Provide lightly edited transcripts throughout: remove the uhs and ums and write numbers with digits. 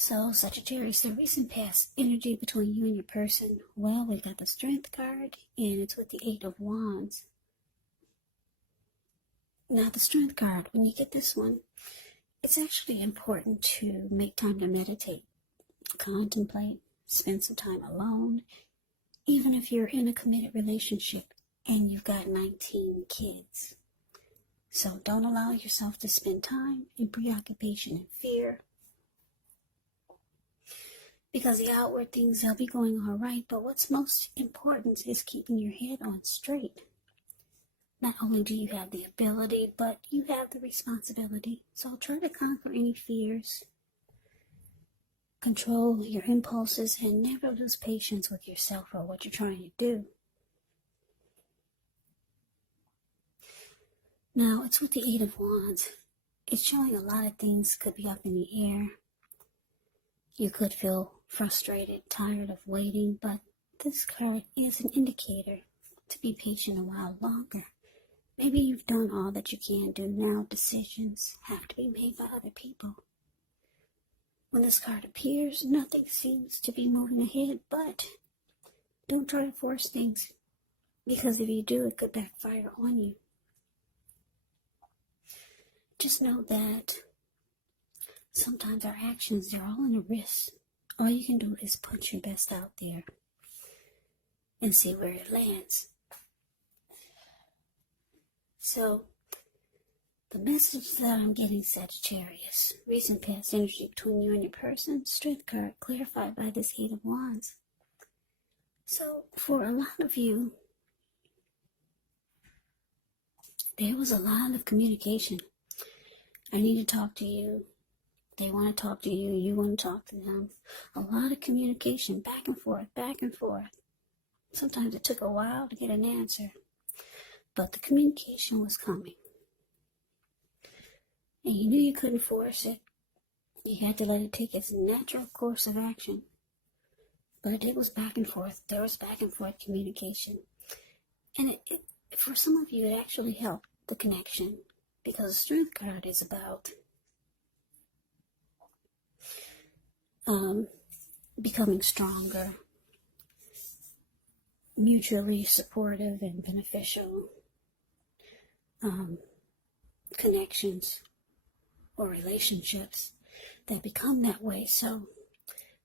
So, Sagittarius, the recent past energy between you and your person, well, we've got the Strength card, and it's with the Eight of Wands. Now, the Strength card, when you get this one, it's actually important to make time to meditate, contemplate, spend some time alone, even if you're in a committed relationship and you've got 19 kids. So, don't allow yourself to spend time in preoccupation and fear. Because the outward things, they'll be going all right, but what's most important is keeping your head on straight. Not only do you have the ability, but you have the responsibility. So try to conquer any fears, control your impulses, and never lose patience with yourself or what you're trying to do. Now, it's with the Eight of Wands. It's showing a lot of things could be up in the air. You could feel frustrated, tired of waiting, but this card is an indicator to be patient a while longer. Maybe you've done all that you can do. Now decisions have to be made by other people. When this card appears, nothing seems to be moving ahead, but don't try to force things, because if you do, it could backfire on you. Just know that sometimes our actions, they're all in a risk. All you can do is put your best out there and see where it lands. So, the message that I'm getting, Sagittarius, recent past energy between you and your person, Strength card, clarified by this Eight of Wands. So, for a lot of you, there was a lot of communication. I need to talk to you. They want to talk to you. You want to talk to them. A lot of communication, back and forth, back and forth. Sometimes it took a while to get an answer, but the communication was coming. And you knew you couldn't force it. You had to let it take its natural course of action. But it was back and forth. There was back and forth communication. And it for some of you, it actually helped the connection, because the Strength card is about becoming stronger, mutually supportive and beneficial connections or relationships that become that way. So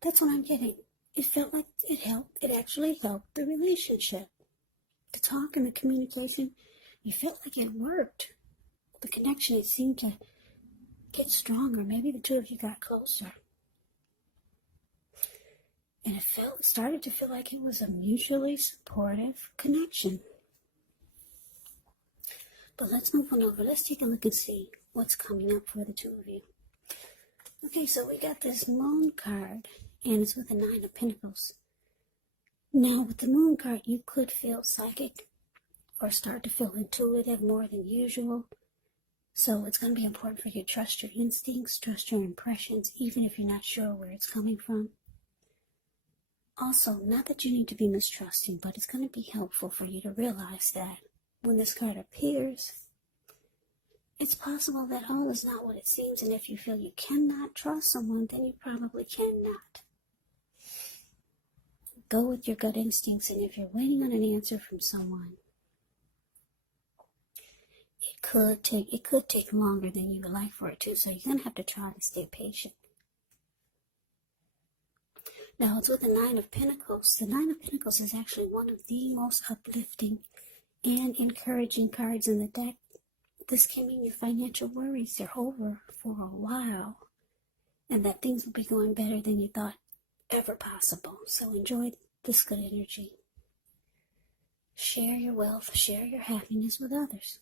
that's what I'm getting. It felt like it helped. It actually helped the relationship. The talk and the communication, you felt like it worked. The connection, it seemed to get stronger. Maybe the two of you got closer. And it started to feel like it was a mutually supportive connection. But let's move on over. Let's take a look and see what's coming up for the two of you. Okay, so we got this Moon card, and it's with the Nine of Pentacles. Now, with the Moon card, you could feel psychic or start to feel intuitive more than usual. So it's going to be important for you to trust your instincts, trust your impressions, even if you're not sure where it's coming from. Also, not that you need to be mistrusting, but it's going to be helpful for you to realize that when this card appears, it's possible that all is not what it seems, and if you feel you cannot trust someone, then you probably cannot. Go with your gut instincts, and if you're waiting on an answer from someone, it could take longer than you would like for it to, so you're going to have to try to stay patient. Now, it's with the Nine of Pentacles. The Nine of Pentacles is actually one of the most uplifting and encouraging cards in the deck. This can mean your financial worries, they're over for a while, and that things will be going better than you thought ever possible. So enjoy this good energy. Share your wealth, share your happiness with others.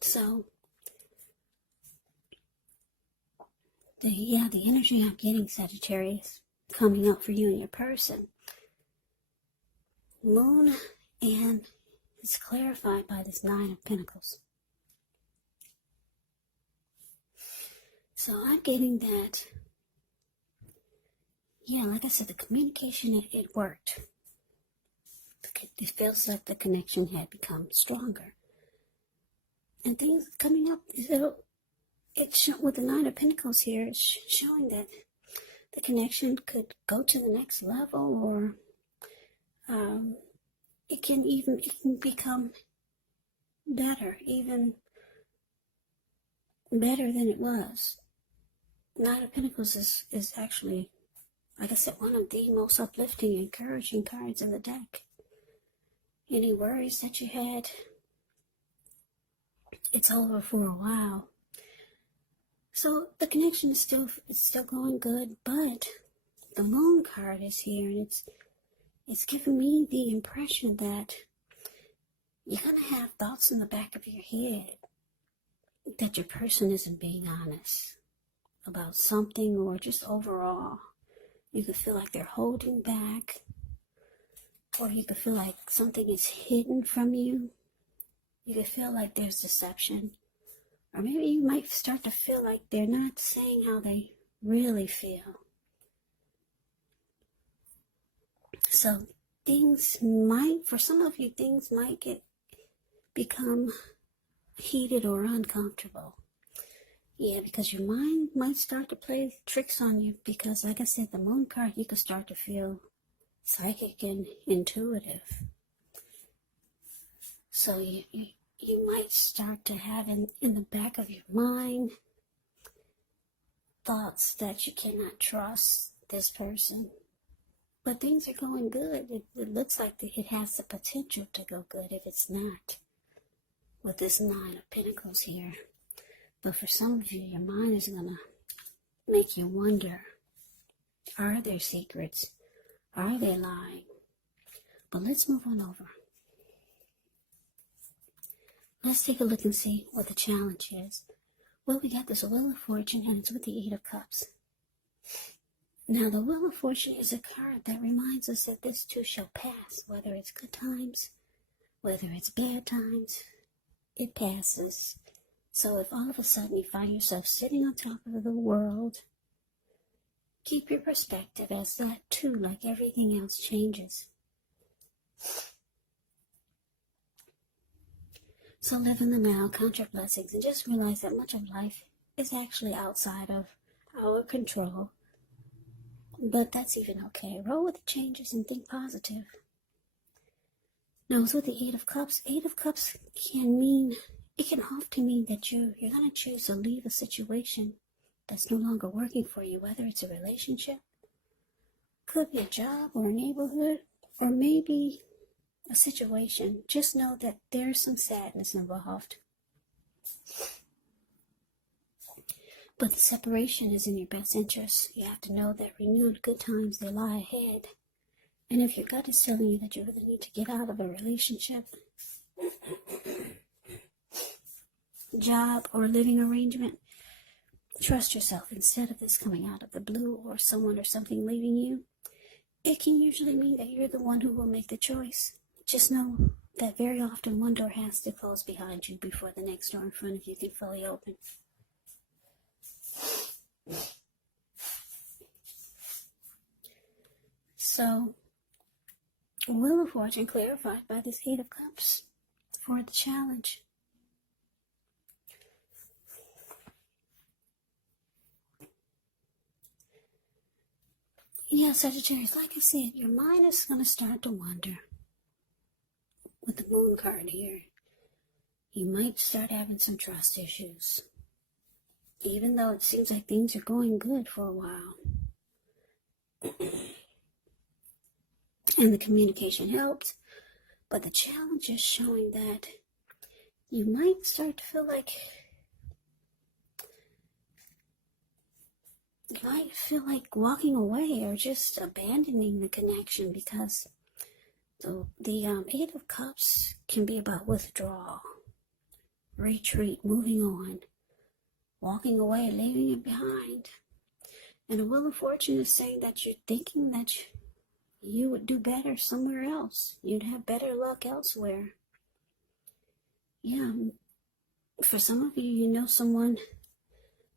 So, the energy I'm getting, Sagittarius, coming up for you and your person. Moon, and it's clarified by this Nine of Pentacles. So I'm getting that, like I said, the communication, it worked. It feels like the connection had become stronger. And things coming up, it's with the Nine of Pentacles here, it's showing that the connection could go to the next level, or it can become better, even better than it was. Nine of Pentacles is actually, like I said, one of the most uplifting, encouraging cards in the deck. Any worries that you had, it's over for a while. So the connection is still going good, but the Moon card is here, and it's giving me the impression that you're gonna have thoughts in the back of your head that your person isn't being honest about something, or just overall. You could feel like they're holding back, or you could feel like something is hidden from you. You could feel like there's deception. Or maybe you might start to feel like they're not saying how they really feel. So for some of you, things might become heated or uncomfortable. Yeah, because your mind might start to play tricks on you, because like I said, the Moon card, you could start to feel psychic and intuitive. So you might start to have in the back of your mind thoughts that you cannot trust this person. But things are going good. It looks like it has the potential to go good if it's not, with this Nine of Pentacles here. But for some of you, your mind is going to make you wonder, are there secrets? Are they lying? But let's move on over. Let's take a look and see what the challenge is. Well, we got this Wheel of Fortune, and it's with the Eight of Cups. Now, the Wheel of Fortune is a card that reminds us that this too shall pass. Whether it's good times, whether it's bad times, it passes. So if all of a sudden you find yourself sitting on top of the world, keep your perspective, as that too, like everything else, changes. So live in the now, count your blessings, and just realize that much of life is actually outside of our control. But that's even okay. Roll with the changes and think positive. Now, with the Eight of Cups, Eight of Cups can often mean that you're going to choose to leave a situation that's no longer working for you, whether it's a relationship, could be a job or a neighborhood, or maybe a situation. Just know that there's some sadness involved. But the separation is in your best interest. You have to know that renewed good times, they lie ahead. And if your gut is telling you that you really need to get out of a relationship, job, or living arrangement, trust yourself. Instead of this coming out of the blue, or someone or something leaving you, it can usually mean that you're the one who will make the choice. Just know that very often one door has to close behind you before the next door in front of you can fully open. So, Wheel of Fortune clarified by this Eight of Cups for the challenge. Yeah, Sagittarius, like I said, your mind is going to start to wander. With the Moon card here, you might start having some trust issues. Even though it seems like things are going good for a while. And the communication helps. But the challenge is showing that you might start to feel like walking away, or just abandoning the connection, because the Eight of Cups can be about withdrawal, retreat, moving on, walking away, leaving it behind. And the Wheel of Fortune is saying that you're thinking that you would do better somewhere else. You'd have better luck elsewhere. Yeah, for some of you, you know someone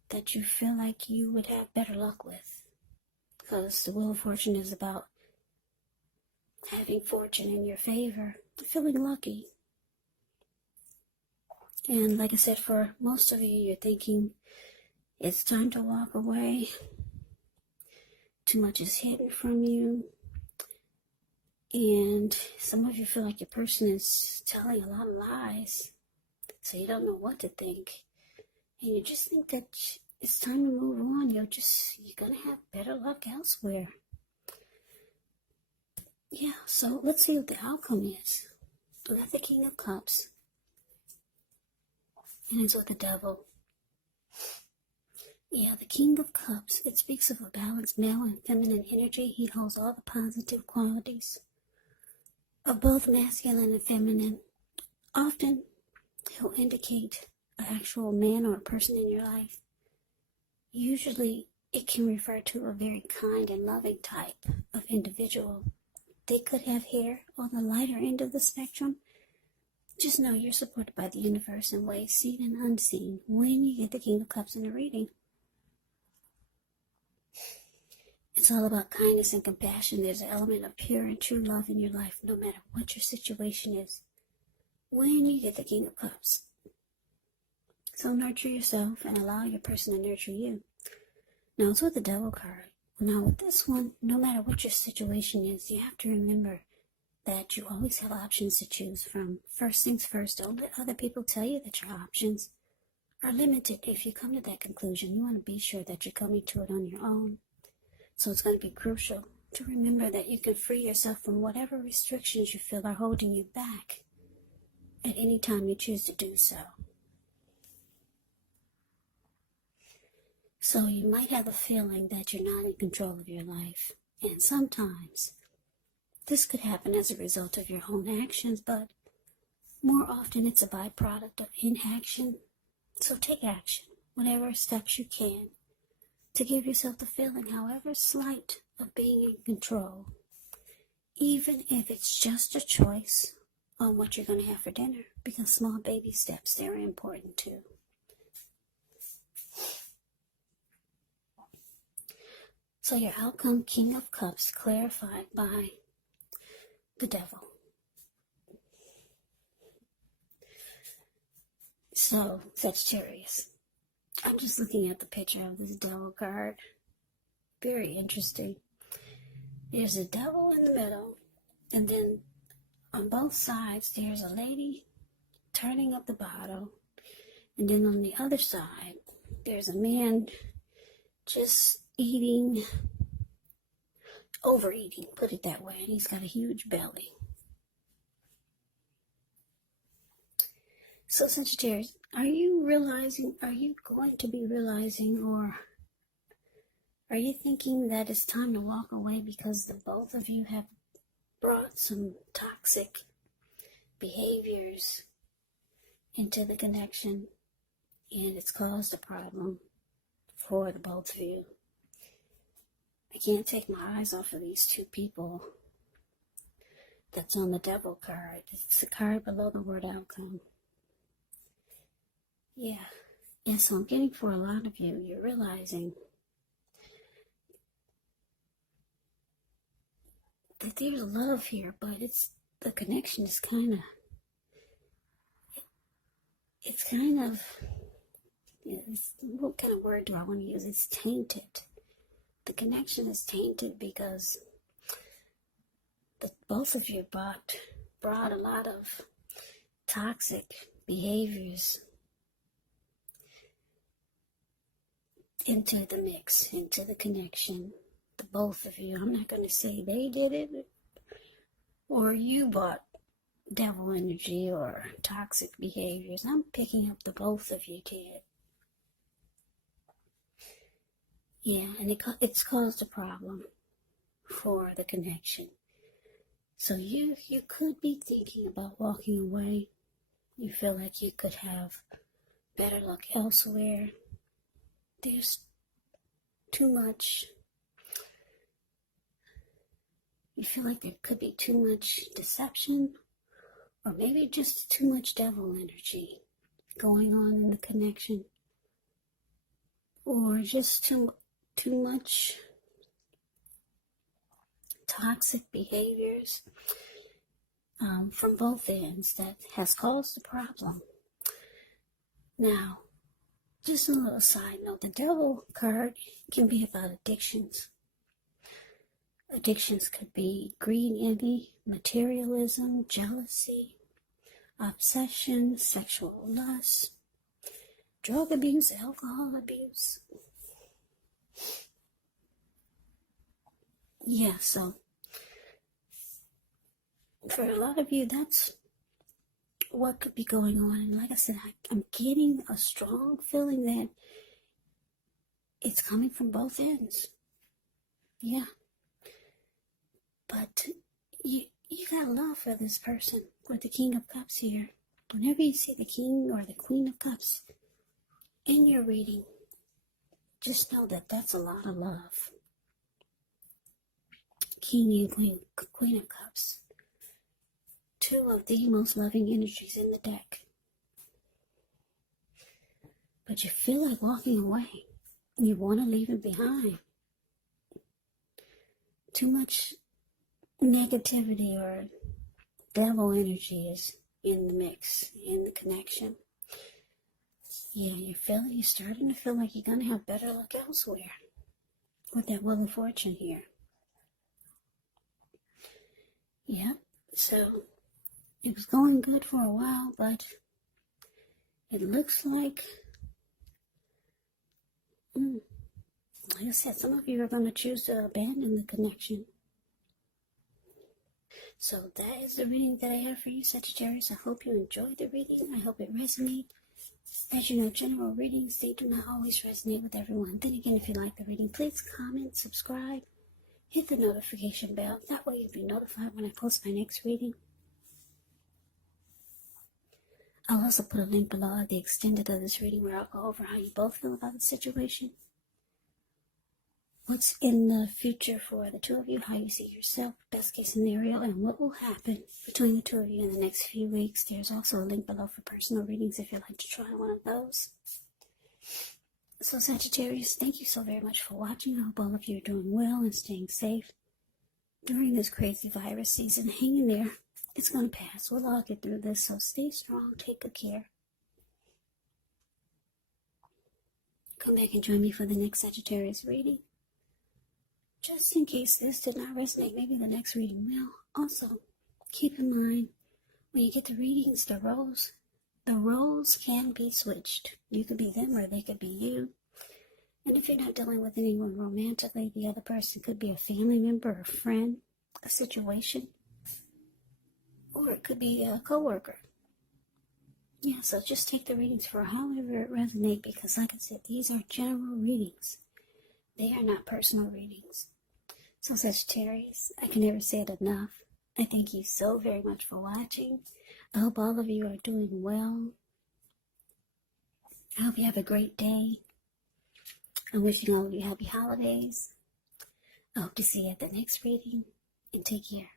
that you feel like you would have better luck with. Because the Wheel of Fortune is about having fortune in your favor, feeling lucky. And like I said, for most of you, you're thinking it's time to walk away. Too much is hidden from you. And some of you feel like your person is telling a lot of lies. So you don't know what to think. And you just think that it's time to move on. You're going to have better luck elsewhere. Yeah, so let's see what the outcome is. We got the King of Cups. And it's with the Devil. Yeah, the King of Cups, it speaks of a balanced male and feminine energy. He holds all the positive qualities of both masculine and feminine. Often, he'll indicate an actual man or a person in your life. Usually, it can refer to a very kind and loving type of individual. They could have hair on the lighter end of the spectrum. Just know you're supported by the universe in ways seen and unseen when you get the King of Cups in a reading. It's all about kindness and compassion. There's an element of pure and true love in your life, no matter what your situation is, when you get the King of Cups. So nurture yourself and allow your person to nurture you. Now, it's with the Devil card. Now, with this one, no matter what your situation is, you have to remember that you always have options to choose from. First things first, don't let other people tell you that your options are limited. If you come to that conclusion, you want to be sure that you're coming to it on your own. So it's going to be crucial to remember that you can free yourself from whatever restrictions you feel are holding you back at any time you choose to do so. So you might have a feeling that you're not in control of your life. And sometimes this could happen as a result of your own actions, but more often it's a byproduct of inaction. So take action, whatever steps you can, to give yourself the feeling, however slight, of being in control. Even if it's just a choice on what you're going to have for dinner, because small baby steps, they're important too. So your outcome, King of Cups, clarified by the Devil. So, Sagittarius. I'm just looking at the picture of this Devil card. Very interesting. There's a devil in the middle, and then on both sides there's a lady turning up the bottle, and then on the other side there's a man just overeating, put it that way, and he's got a huge belly. So Sagittarius, are you going to be realizing, or are you thinking that it's time to walk away because the both of you have brought some toxic behaviors into the connection, and it's caused a problem for the both of you? I can't take my eyes off of these two people that's on the Devil card. It's the card below the word outcome. Yeah. And so I'm getting, for a lot of you, you're realizing that there's love here, but the connection is what kind of word do I want to use? It's tainted. The connection is tainted because both of you brought a lot of toxic behaviors into the mix, into the connection. The both of you. I'm not going to say they did it or you brought devil energy or toxic behaviors. I'm picking up the both of you did. Yeah, and it's caused a problem for the connection. So you could be thinking about walking away. You feel like you could have better luck elsewhere. There's too much. You feel like there could be too much deception, or maybe just too much devil energy going on in the connection, or just too much toxic behaviors from both ends that has caused a problem. Now, just a little side note, the devil card can be about addictions. Addictions could be greed, envy, materialism, jealousy, obsession, sexual lust, drug abuse, alcohol abuse. Yeah, so for a lot of you, that's what could be going on. And like I said, I'm getting a strong feeling that it's coming from both ends. Yeah. But you got love for this person with the King of Cups here. Whenever you see the King or the Queen of Cups in your reading, just know that that's a lot of love. King and Queen of Cups. Two of the most loving energies in the deck. But you feel like walking away. You want to leave it behind. Too much negativity or devil energy is in the mix, in the connection. Yeah, you're starting to feel like you're going to have better luck elsewhere with that Wheel of Fortune here. Yeah, so it was going good for a while, but it looks like, like I said, some of you are going to choose to abandon the connection. So that is the reading that I have for you, Sagittarius. I hope you enjoyed the reading. I hope it resonated. As you know, general readings, they do not always resonate with everyone. Then again, if you like the reading, please comment, subscribe, hit the notification bell. That way you'll be notified when I post my next reading. I'll also put a link below of the extended of this reading where I'll go over how you both feel about the situation. What's in the future for the two of you, how you see yourself, best case scenario, and what will happen between the two of you in the next few weeks. There's also a link below for personal readings if you'd like to try one of those. So Sagittarius, thank you so very much for watching. I hope all of you are doing well and staying safe during this crazy virus season. Hang in there. It's going to pass. We'll all get through this, so stay strong. Take good care. Come back and join me for the next Sagittarius reading. Just in case this did not resonate, maybe the next reading will. Also, keep in mind, when you get the readings, the roles can be switched. You could be them or they could be you. And if you're not dealing with anyone romantically, the other person could be a family member, a friend, a situation, or it could be a coworker. Yeah, so just take the readings for however it resonates, because like I said, these are general readings. They are not personal readings. So Sagittarius, I can never say it enough. I thank you so very much for watching. I hope all of you are doing well. I hope you have a great day. I'm wishing all of you happy holidays. I hope to see you at the next reading, and take care.